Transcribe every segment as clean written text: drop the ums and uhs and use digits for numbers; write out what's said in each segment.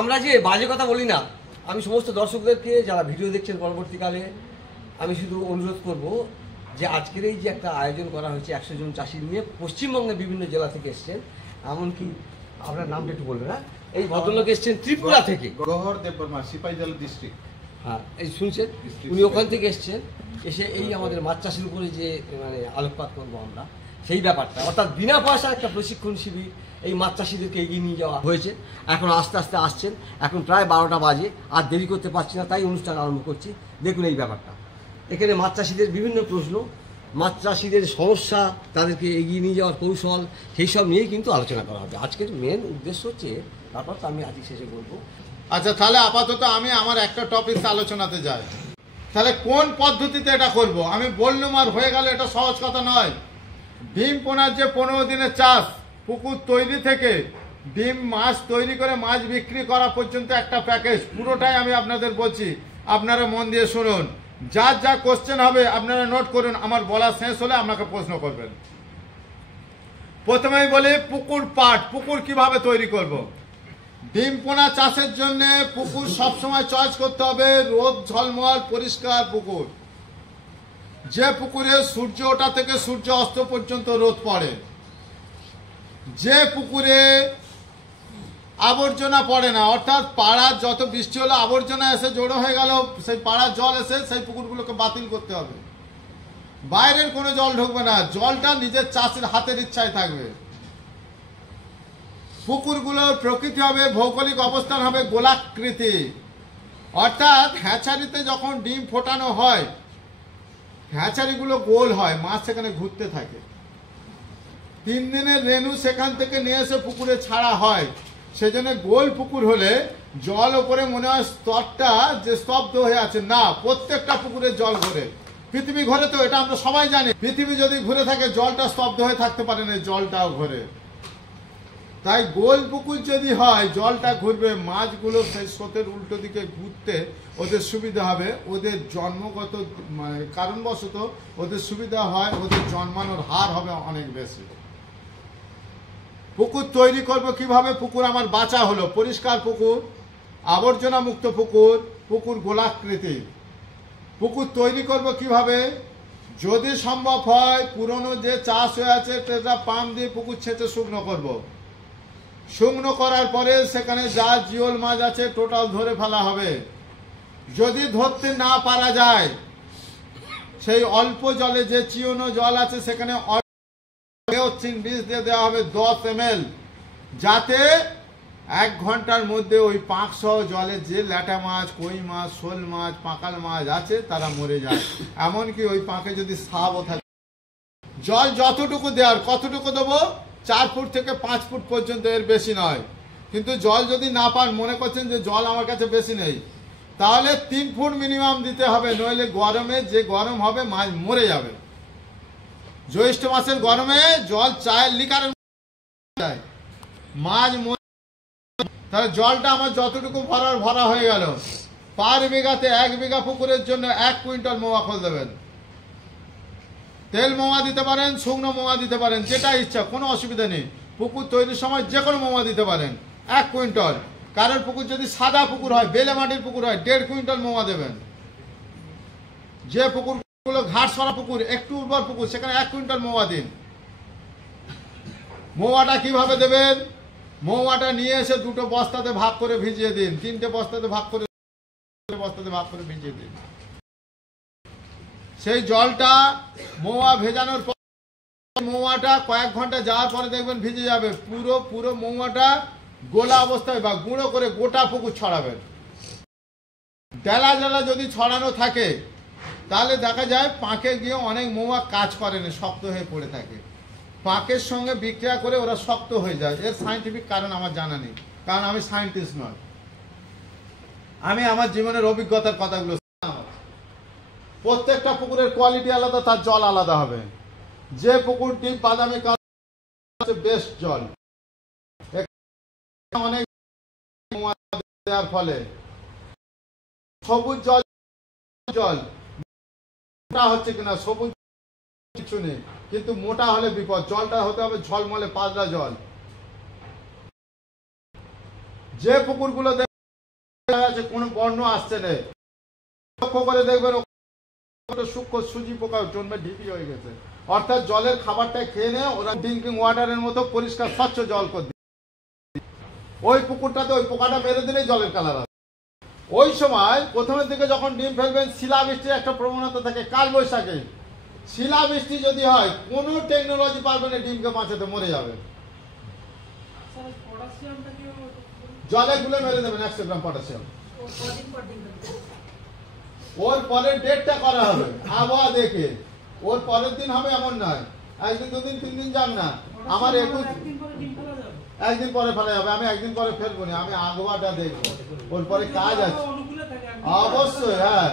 আমরা যে বাজে কথা বলি না, আমি সমস্ত দর্শকদেরকে যারা ভিডিও দেখছেন পরবর্তীকালে আমি শুধু অনুরোধ করব যে আজকের এই যে একটা আয়োজন করা হয়েছে 100 জন চাষি নিয়ে, পশ্চিমবঙ্গের বিভিন্ন জেলা থেকে এসছেন, এমনকি আপনার নামটা একটু বলবেন না? এই ভদ্রলোক এসছেন ত্রিপুরা থেকে, গহর দেববর্মা, সিপাহীজলা ডিস্ট্রিক্ট। হ্যাঁ, এই শুনছেন, উনি ওখান থেকে এসছেন, এসে এই আমাদের মাছ চাষের উপরে যে মানে আলোকপাত করবো আমরা সেই ব্যাপারটা, অর্থাৎ বিনা পয়সার একটা প্রশিক্ষণ শিবির এই মাছ চাষিদেরকে এগিয়ে নিয়ে যাওয়া হয়েছে। এখন আস্তে আস্তে আসছেন, এখন প্রায় 12টা বাজে, আর দেরি করতে পারছি না, তাই অনুষ্ঠান আরম্ভ করছি। দেখুন এই ব্যাপারটা, এখানে মাছ চাষিদের বিভিন্ন প্রশ্ন, মাছ চাষিদের সমস্যা, তাদেরকে এগিয়ে নিয়ে যাওয়ার কৌশল, সেই সব নিয়েই কিন্তু আলোচনা করা হবে। আজকের মেন উদ্দেশ্য হচ্ছে, তারপর তো আমি আজকে শেষে বলবো। আচ্ছা, তাহলে আপাতত আমি আমার একটা টপিক আলোচনাতে যাই। তাহলে কোন পদ্ধতিতে এটা করব? আমি বললাম আর হয়ে গেল, এটা সহজ কথা নয়। ডিম পোনার যে 15 দিনের চাষ, পুকুর তৈরি থেকে ডিম মাছ তৈরি করে মাছ বিক্রি করা পর্যন্ত একটা প্যাকেজ, পুরোটাই আমি আপনাদের বলছি, আপনারা মন দিয়ে শুনুন। যার যা কোশ্চেন হবে আপনারা নোট করুন, আমার বলা শেষ হলে আমাকে প্রশ্ন করবেন। প্রথমেই বলি পুকুর পাট, পুকুর কিভাবে তৈরি করব। ডিম পোনা চাষের জন্য পুকুর সবসময় চয়েস করতে হবে রোদ ঝলমল পরিষ্কার পুকুর, যে পুকুরে সূর্য ওঠা থেকে সূর্য অস্ত পর্যন্ত রোদ পড়ে, যে পুকুরে আবর্জনা পড়ে না, অর্থাৎ পাড়ার যত বৃষ্টি হলো আবর্জনা এসে জড়ো হয়ে গেল, সেই পাড়ার জল এসে সেই পুকুরগুলোকে বাতিল করতে হবে। বাইরের কোনো জল ঢুকবে না, জলটা নিজের চাষের হাতের ইচ্ছায় থাকবে। পুকুরগুলোর প্রকৃতি হবে, ভৌগোলিক অবস্থান হবে গোলাকৃতি, অর্থাৎ হ্যাচারিতে যখন ডিম ফোটানো হয় হ্যাচারিগুলো গোল হয়, মাছ সেখানে ঘুরতে থাকে। 3 দিনের রেণু সেখান থেকে নিয়ে এসে পুকুরে ছাড়া হয়, সেজন্য গোল পুকুর হলে জল ওপরে মনে হয় স্তরটা যে স্তব্ধ হয়ে আছে, না, প্রত্যেকটা পুকুরে জল ঘোরে। পৃথিবী ঘোরে, তো এটা আমরা সবাই জানি। পৃথিবী যদি ঘুরে থাকে জলটা স্তব্ধ হয়ে থাকতে পারে না, জলটাও ঘোরে। তাই গোল পুকুর যদি হয় জলটা ঘুরবে, মাছগুলো সেই স্রোতের উল্টো দিকে ঘুরতে ওদের সুবিধা হবে, ওদের জন্মগত কারণবশত ওদের সুবিধা হয়, ওদের জন্মানোর হার হবে অনেক বেশি। পুকুর তৈরি করব কিভাবে? পুকুর আমার বাঁচা হলো পরিষ্কার পুকুর, আবর্জনা মুক্ত পুকুর, পুকুর গোলাকৃতি। পুকুর তৈরি করব কিভাবে? যদি সম্ভব হয় পুরনো যে চাষ হয়ে আছে সেটা পাম্প দিয়ে পুকুর ছেঁচে শুকনো করব। শুকনো করার পরে সেখানে যা জিওল মাছ আছে টোটাল ধরে ফেলা হবে। যদি ধরতে না পারা যায়, সেই অল্প জলে যে চিওনো জল আছে সেখানে বিষ দিয়ে দেওয়া হবে 10 ml, যাতে 1 ঘন্টার মধ্যে ওই পাঁক সহ জলে যে ল্যাটা মাছ, কই মাছ, শোল মাছ, পাঁকাল মাছ আছে তারা মরে যায়। এমনকি ওই পাঁকে যদি সাপও থাকে। জল যতটুকু দেওয়ার, কতটুকু দেবো? 4 ফুট থেকে 5 ফুট পর্যন্ত, এর বেশি নয়। কিন্তু জল যদি না পান, মনে করছেন যে জল আমার কাছে বেশি নেই, তাহলে 3 ফুট মিনিমাম দিতে হবে, নইলে গরমে যে গরম হবে মাছ মরে যাবে। জ্যৈষ্ঠ মাসের গরমে জল 4 লিটার মাছ মরে। তাহলে জলটা আমার যতটুকু ভরা হয়ে গেল, পার বিঘাতে 1 বিঘা পুকুরের জন্য 1 কুইন্টাল মোয়া খোল দেবেন। তেল মোয়া দিতে পারেন, শুকনো মোয়া দিতে পারেন, যেটা ইচ্ছা, কোনো অসুবিধা নেই। পুকুর তৈরির সময় যে কোনো মোয়া দিতে পারেন 1 কুইন্টাল। কারণ পুকুর যদি সাদা পুকুর হয়, বেলে মাটির পুকুর হয়, 1.5 কুইন্টাল মোয়া দেবেন। যে পুকুরগুলো ঘাট সরা পুকুর, একটু উর্বর পুকুর, সেখানে 1 কুইন্টাল মোয়া দিন। মোয়াটা কিভাবে দেবেন? মোয়াটা নিয়ে এসে 2টো বস্তাতে ভাগ করে ভিজিয়ে দিন, 3টে বস্তাতে ভাগ করে ভিজিয়ে দিন। সেই জলটা মোয়া ভেজানোর পর মৌয়াটা কয়েক ঘন্টা যাওয়ার পরে দেখবেন ভিজে যাবে। পুরো মৌয়াটা গোলা অবস্থায় বা গুঁড়ো করে গোটা পুকুর ছড়াবেন। ডেলা যদি ছড়ানো থাকে তাহলে দেখা যায় পাঁকে গিয়ে অনেক মৌয়া কাজ করে না, শক্ত হয়ে পড়ে থাকে। পাঁকের সঙ্গে বিক্রিয়া করে ওরা শক্ত হয়ে যায়। এর সায়েন্টিফিক কারণ আমার জানা নেই, কারণ আমি সায়েন্টিস্ট নয়। আমি আমার জীবনের অভিজ্ঞতার কথাগুলো, প্রত্যেকটা পুকুরের কোয়ালিটি আলাদা, তার জল আলাদা হবে। যে পুকুরটি বাদামি কালার বেস্ট জল, অনেক দেওয়ার ফলে সবুজ জল মোটা হচ্ছে কিনা, সবুজ কিছু নেই, কিন্তু মোটা হলে বিপদ। জলটা হতে হবে ঝলমলে পাতলা জল। যে পুকুরগুলো দেখা যাচ্ছে কোনো বর্ণ আসছে না, লক্ষ্য করে দেখবেন সূক্ষ্ম সুজি পোকা জন্মে ঢিপি হয়ে গেছে, অর্থাৎ জলের খাবারটা খেয়ে নেয় ওরা ড্রিঙ্কিং ওয়াটারের মতো পরিষ্কার স্বচ্ছ জল করে দিচ্ছে। ওই পুকুরটাতে ওই পোকাটা মেরে দিলেই জলের কালার আসে। ওই সময় প্রথমের দিকে যখন ডিম ফেলবেন শিলাবৃষ্টির একটা প্রবণতা থাকে, কালবৈশাখী শিলাবৃষ্টি যদি হয় কোনো টেকনোলজি পারবে না ডিমকে বাঁচাতে, মরে যাবে। জলে গুলে মেরে দেবেন 100 গ্রাম পটাশিয়াম। ওর পরের ডেটটা করা হবে আবহাওয়া দেখে, ওর পরের দিন হবে এমন নয়, একদিন দুদিন 3 দিন যান না, আমার একদিন পরে ফেলা যাবে, আমি একদিন পরে ফেলবো না, আমি আবহাওয়াটা দেখবো, ওর পরে কাজ আছে অবশ্যই। হ্যাঁ,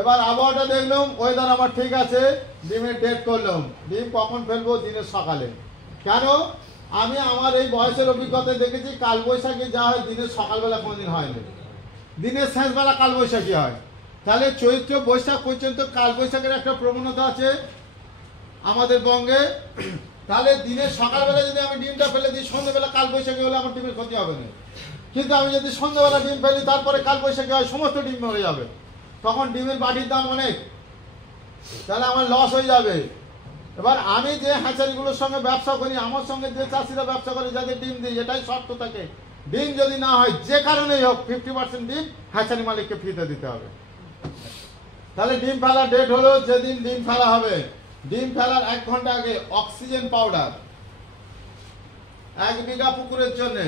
এবার আবহাওয়াটা দেখলাম, ওয়েদার আমার ঠিক আছে, ডিমের ডেট করলাম, ডিম কখন ফেলবো, দিনের সকালে। কেন? আমি আমার এই বয়সের অভিজ্ঞতায় দেখেছি কালবৈশাখী যা হয় দিনের সকালবেলা কোনোদিন হয় না, দিনের শেষবেলা কালবৈশাখী হয়। তাহলে চৈত্র বৈশাখ পর্যন্ত কালবৈশাখের একটা প্রবণতা আছে আমাদের বঙ্গে। তাহলে দিনের সকালবেলা যদি আমি ডিমটা ফেলে দিই, সন্ধ্যাবেলা কালবৈশাখী হলে আমার ডিমের ক্ষতি হবে না। কিন্তু আমি যদি সন্ধ্যাবেলা ডিম ফেলি তারপরে কালবৈশাখী হয়, সমস্ত ডিম মরে যাবে, তখন ডিমের বাটির দাম অনেক, তাহলে আমার লস হয়ে যাবে। এবার আমি যে হ্যাচারিগুলোর সঙ্গে ব্যবসা করি, আমার সঙ্গে যে চাষিরা ব্যবসা করে যাদের ডিম দিই, এটাই শর্ত থাকে, ডিম যদি না হয় যে কারণেই হোক 50% ডিম হ্যাচারি মালিককে ফ্রিতে দিতে হবে। তাহলে ডিম ফেলার ডেট হলো যেদিন ডিম ফেলা হবে, ডিম ফেলার 1 ঘন্টা আগে অক্সিজেন পাউডার 1 বিঘা পুকুরের জন্য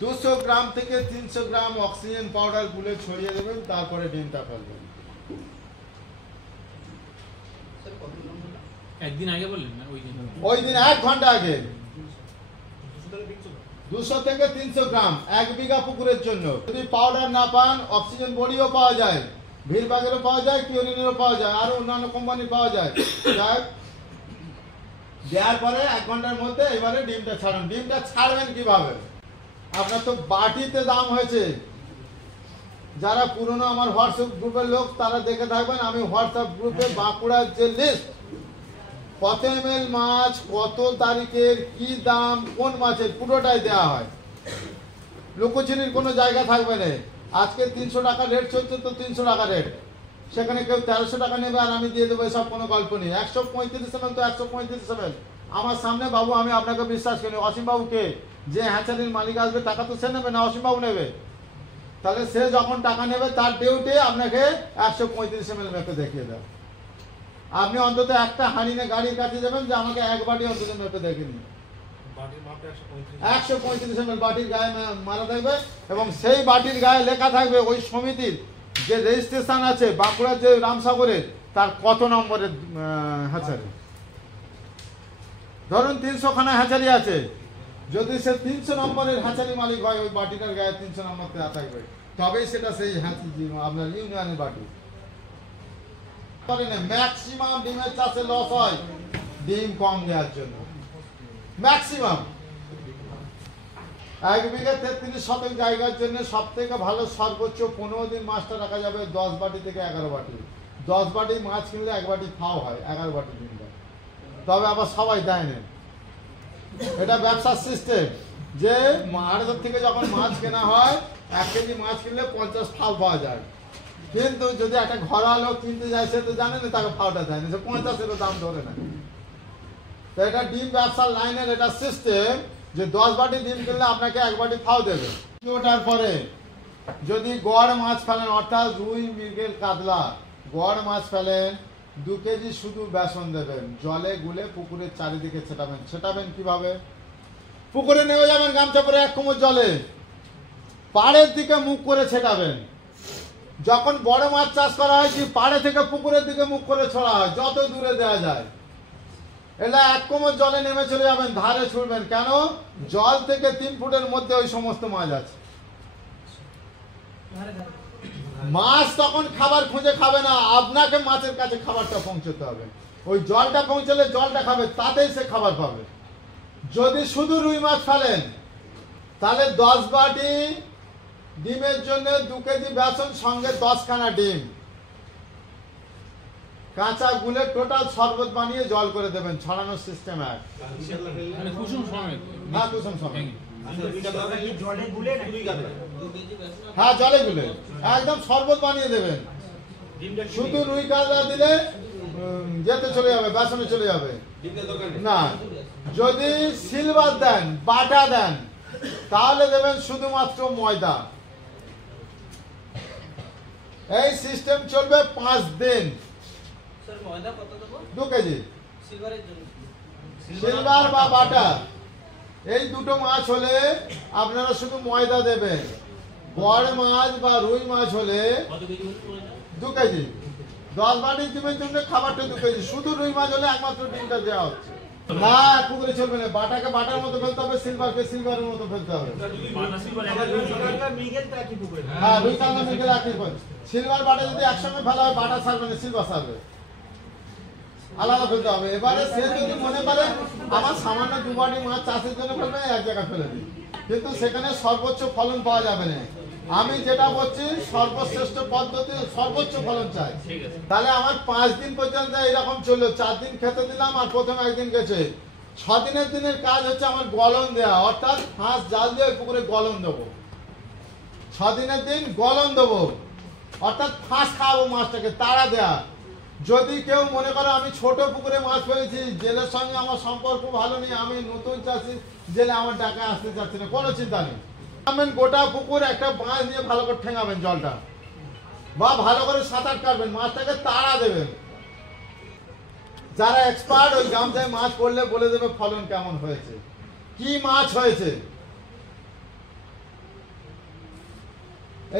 200 গ্রাম থেকে 300 গ্রাম অক্সিজেন পাউডার গুলে ছড়িয়ে দেবেন, তারপরে ডিমটা ফেলবেন। একদিন আগে বললেন না, ওই দিন 1 ঘন্টা আগে 200 থেকে 300 গ্রাম 1 বিঘা পুকুরের জন্য। যদি পাউডার না পান, অক্সিজেন বডিও পাওয়া যায়, ভিরবাগেরও পাওয়া যায়, কিওরিনেরও পাওয়া যায়, আরো অন্যান্য কোম্পানির পাওয়া যায়। দেওয়ার পরে 1 ঘন্টার মধ্যে এবারে ডিমটা ছাড়ুন। ডিমটা ছাড়বেন কিভাবে? আপনার তো বাটিতে দাম হয়েছে, যারা পুরনো আমার হোয়াটসঅ্যাপ গ্রুপের লোক তারা দেখে থাকবেন, আমি হোয়াটসঅ্যাপ গ্রুপে বাঁকুড়ার যে লিস্ট, কত ml মাছ, কত তারিখের, কি দাম, কোন মাছের, পুরোটাই দেওয়া হয়, লুকোচুরির কোনো জায়গা থাকবে না। আজকে 300 টাকা রেট চলছে তো 300 টাকা রেট, সেখানে কেউ 1300 টাকা নেবে আর আমি দিয়ে দেবো, এসব কোনো গল্প নেই। 135 ml তো 135 ml আমার সামনে, বাবু আমি আপনাকে বিশ্বাস করি, অসীম বাবুকে যে হ্যাচারির মালিক আসবে টাকা তো সে নেবে না, অসীম বাবু নেবে। তাহলে সে যখন টাকা নেবে তার ডিউটি আপনাকে 135 ml মেপে দেখিয়ে দেয়। আপনি অন্তত একটা হাঁড়িনে গাড়ির কাছে যাবেন যে আমাকে 1 বাটি অন্তত মেপে দেখে নিন, 135 ml বাটির গায়ে মারা থাকবে, এবং সেই বাটির গায়ে লেখা থাকবে ওই সমিতির যে রেজিস্ট্রেশন আছে বাঁকুড়ার যে রামসাগরের, তার কত নম্বরের হ্যাচারি। ধরুন 300 খানা হ্যাচারি আছে, যদি সে 300 নম্বরের হ্যাচারি মালিক হয়, ওই বাটিটার গায়ে 300 নম্বর দেওয়া থাকবে, তবেই সেটা সেই আপনার ইউনিয়নের বাটি। ম্যাক্সিমাম ডিমের চাষে লস হয় ডিম কম দেওয়ার জন্য, ম্যাক্সিমাম। 1 বিঘা 33 শতক জায়গার জন্য সব থেকে ভালো সর্বোচ্চ 15 দিন মাছটা রাখা যাবে 10 বাটি থেকে 11 বাটি। 10 বাটি মাছ কিনলে 1 বাটি খাওয়া হয়, 11 বাটি ডিম দেয়, তবে আবার সবাই দেয় না। এটা ব্যবসার সিস্টেম যে আড়ত থেকে যখন মাছ কেনা হয় 1 কেজি মাছ কিনলে 50 ফাও পাওয়া যায়, কিন্তু যদি একটা ঘরোয়া লোক কিনতে যায় সে তো জানে না, তাকে ফাওটা দেয় না, সে 50-এর দাম ধরে না। তো এটা ডিম ব্যবসার লাইনের এটা সিস্টেম যে 10 বাটি ডিম কিনলে আপনাকে 1 বাটি ফাও দেবে। ওটার পরে যদি গড় মাছ ফেলেন, অর্থাৎ রুই, মৃগেল, কাতলা, গড় মাছ ফেলেন, 2 কেজি শুধু বেসন দেবেন, জলে গুলে পুকুরের চারিদিকে ছেটাবেন। ছেটাবেন কিভাবে? পুকুরে নেমে যাবেন গামছা পরে 1 কোমর জলে, পাড়ের দিকে মুখ করে ছেটাবেন। যখন বড় মাছ চাষ করা হয় কি পাড়ে থেকে পুকুরের দিকে মুখ করে ছড়া হয়, যত দূরে দেওয়া যায়। এটা 1 কোমর জলে নেমে চলে যাবেন, ধারে ছুড়বেন। কেন? জল থেকে 3 ফুটের মধ্যে ওই সমস্ত মাছ আছে। মাছ তখন খাবার খুঁজে খাবে না, আপনাকে মাছের কাছে খাবারটা পৌঁছতে হবে। ওই জলটা পৌঁছলে জলটা খাবে, তাতেই সে খাবার পাবে। যদি শুধু রুই মাছ ফেলেন তাহলে 10 বাটি ডিমের জন্য 2 কেজি বেসন সঙ্গে 10 খানা ডিম কাঁচা গুলে টোটাল শরবত বানিয়ে জল করে দেবেন, ছড়ানোর সিস্টেম এক। মানে কুসুম সমেত। হ্যাঁ, কুসুম সমেত। হ্যাঁ জলে গুলে একদম শরবত বানিয়ে দেবেন। শুধু রুই কাতলা দিলে যেতে চলে যাবে, বেসনে চলে যাবে না। যদি সিলভার দেন, বাটা দেন, তাহলে দেবেন শুধুমাত্র ময়দা। এই সিস্টেম চলবে 5 দিন। 2 কেজি সিলভার বা বাটা, এই দুটো মাছ হলে আপনারা শুধু ময়দা দেবেন। বড় মাছ বা রুই মাছ হলে 2 কেজি। 10 বাটি ডিমের জন্য খাবারটা 2 কেজি। শুধু রুই মাছ হলে একমাত্র ডিমটা দেওয়া হচ্ছে না। পুকুরে চলবে না। বাটাকে বাটার মতো ফেলতে হবে, সিলভারকে সিলভারের মতো ফেলতে হবে। হ্যাঁ, রুই কাতলা মৃগেল একই। সিলভার বাটা যদি একসঙ্গে ফেলা হয়, বাটা ছাড়বে না, সিলভার ছাড়বে, আলাদা ফেলতে হবে। এবারে সে যদি মনে করে আমার সামান্য 2 বাটি মাছ চাষের জন্য ফেলবে, এক জায়গায় ফেলে দিই, কিন্তু সেখানে সর্বোচ্চ ফলন পাওয়া যাবে না। আমি যেটা বলছি সর্বশ্রেষ্ঠ পদ্ধতি, সর্বোচ্চ ফলন চাই। তাহলে আমার 5 দিন পর্যন্ত এরকম চললো। 4 দিন খেতে দিলাম আর প্রথম একদিন গেছে। 6 দিনের কাজ হচ্ছে আমার গলন দেওয়া, অর্থাৎ ফাঁস জাল দিয়ে ওই পুকুরে গলন দেবো। 6 দিনের দিন গলন দেবো, অর্থাৎ ফাঁস খাওয়াবো মাছটাকে, তাড়া দেয়া। যদি কেউ মনে করে আমি ছোট পুকুরে মাছ ফেলেছি, জেলের সঙ্গে আমার সম্পর্ক ভালো নেই, আমি নতুন চাষি, জেলে আমার টাকা আসতে চাচ্ছি না, কোনো চিন্তা নেই। গোটা পুকুর একটা বাঁশ নিয়ে ভালো করে ঠেঙাবেন জলটা, বা ভালো করে সাঁতার কাটবেন, মাছটাকে তাড়া দেবেন। যারা এক্সপার্ট ওই গামছায় মাছ পড়লে বলে দেবে ফলন কেমন হয়েছে, কি মাছ হয়েছে।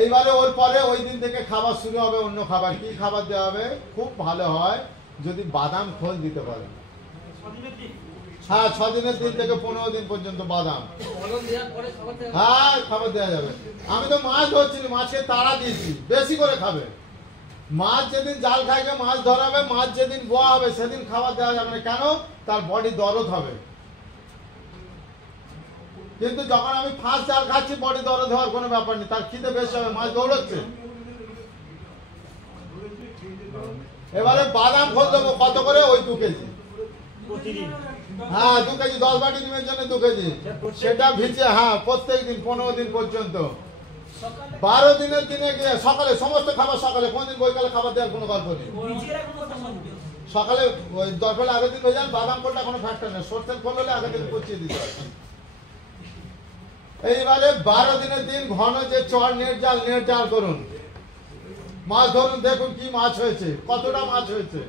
এইবারে ওর পরে ওই দিন থেকে খাবার শুরু হবে। অন্য খাবার, কি খাবার দেওয়া হবে? খুব ভালো হয় যদি বাদাম খোল দিতে পারেন। হ্যাঁ, 6 দিনের দিন থেকে 15 দিন পর্যন্ত বাদাম, হ্যাঁ খাবার দেওয়া যাবে। আমি তো মাছ ধরছি, মাছকে তাড়া দিয়েছি, বেশি করে খাবে। মাছ যেদিন জাল খাইবে, মাছ ধরাবে, মাছ যেদিন বোয়া হবে সেদিন খাবার দেওয়া যাবে না। কেন? তার বডি দরদ হবে। কিন্তু যখন আমি ফার্স্ট জাল খাচ্ছি, বডি দরদ হওয়ার কোনো ব্যাপার নেই, তার খিদে বেশি হবে, মাছ দৌড়চ্ছে। এবারে বাদাম খোল দেবো কত করে? ওই 2 কেজি। হ্যাঁ 2 কেজি, 10 বাটি ডিমের জন্য 2 কেজি। সেটা ভিজে, হ্যাঁ প্রত্যেক দিন 15 দিন পর্যন্ত। 12 দিনের দিনে গিয়ে সকালে সমস্ত খাবার সকালে, কোনদিন বৈকালে খাবার দেওয়ার কোনো গল্প নেই। সকালে ওই দরকার আগের দিন হয়ে যান। বাদাম খোলটা কোনো ফ্যাক্টর নেই, সরষের খোল হলে আগের দিন পচিয়ে দিতে হয়। এইবারে 12 দিনের দিন ঘন যে চর নেট জাল করুন, মাছ ধরুন, দেখুন কি মাছ হয়েছে, কতটা মাছ হয়েছে।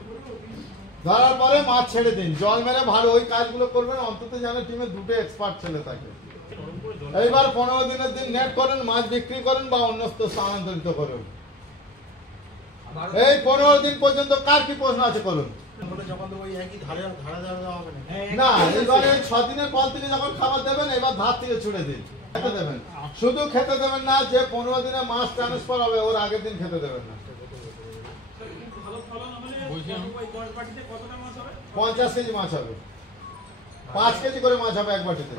ধরার পরে মাছ ছেড়ে দিন, জল মেরে ভালো ওই কাজগুলো করবেন, অন্তত যেন টিমে 2টো এক্সপার্ট ছেলে থাকে। এইবার 15 দিনের দিন নেট করুন, মাছ বিক্রি করুন বা অন্যত্র স্থানান্তরিত করুন। এই 15 দিন পর্যন্ত কার কি প্রশ্ন আছে করুন। না, এবারে 6 দিনের কল থেকে যখন খাবার দেবেন, এবার ধার থেকে ছুড়ে দিন, খেতে দেবেন। শুধু খেতে দেবেন না, যে 15 দিনে মাছ ট্রান্সফার হবে ওর আগের দিন খেতে দেবেন না। 50 কেজি মাছ হবে, 5 কেজি করে মাছ হবে এক বাটিতে।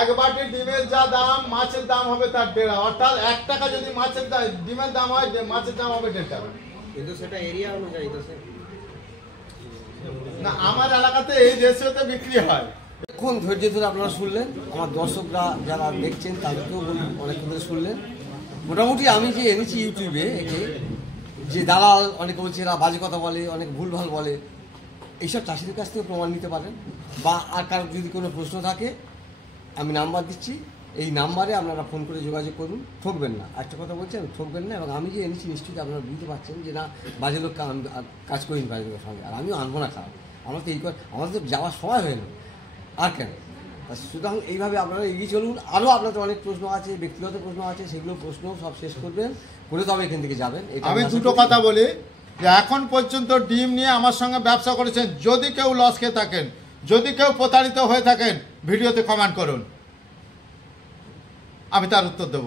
এক বাটি ডিমের যা দাম, মাছের দাম হবে তার 1.5, অর্থাৎ 1 টাকা যদি মাছের ডিমের দাম হয়, মাছের দাম হবে 1.5 টাকা। কিন্তু সেটা এরিয়া অনুযায়ী তো না, আমার এলাকাতে এই রেশিওতে বিক্রি হয়। অনেকক্ষণ ধৈর্য ধরে আপনারা শুনলেন, আমার দর্শকরা যারা দেখছেন তাদেরকেও বলুন, অনেকক্ষণ ধরে শুনলেন। মোটামুটি আমি যে এনেছি ইউটিউবে একে, যে দালাল অনেকে বলছে এরা বাজে কথা বলে, অনেক ভুলভাল বলে, এইসব চাষিদের কাছ থেকে প্রমাণ নিতে পারেন। বা আর কারোর যদি কোনো প্রশ্ন থাকে, আমি নাম্বার দিচ্ছি, এই নাম্বারে আপনারা ফোন করে যোগাযোগ করুন। ঠকবেন না, একটা কথা বলছি, আমি ঠকবেন না। এবং আমি যে এনেছি নিশ্চয়ই আপনারা বুঝতে পারছেন যে না, বাজে লোক কাজ করিনি বাজে লোকের সঙ্গে, আর আমিও আনবো না খারাপ। আমরা তো আমাদের তো যাওয়ার সময় হয়ে না, আর কেন। সুতরাং এইভাবে আপনারা এগিয়ে চলুন। আরও আপনাদের অনেক প্রশ্ন আছে, ব্যক্তিগত প্রশ্ন আছে, সেগুলো প্রশ্ন সব শেষ করবেন, করে তবে এখান থেকে যাবেন। আমি 2টো কথা বলি, যে এখন পর্যন্ত ডিম নিয়ে আমার সঙ্গে ব্যবসা করেছেন, যদি কেউ লস খেয়ে থাকেন, যদি কেউ প্রতারিত হয়ে থাকেন, ভিডিওতে কমেন্ট করুন, আমি তার উত্তর দেব।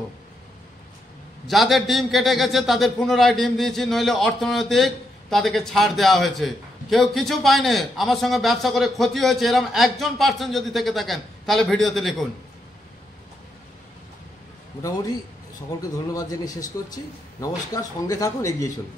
যাদের ডিম কেটে গেছে তাদের পুনরায় ডিম দিয়েছি, নইলে অর্থনৈতিক তাদেরকে ছাড় দেওয়া হয়েছে। কেউ কিছু পায়নি, আমার সঙ্গে ব্যবসা করে ক্ষতি হয়েছে, এরকম 1% যদি থেকে থাকেন তাহলে ভিডিওতে লিখুন। মোটামুটি সকলকে ধন্যবাদ জানিয়ে শেষ করছি। নমস্কার, সঙ্গে থাকুন, এগিয়ে চলুন।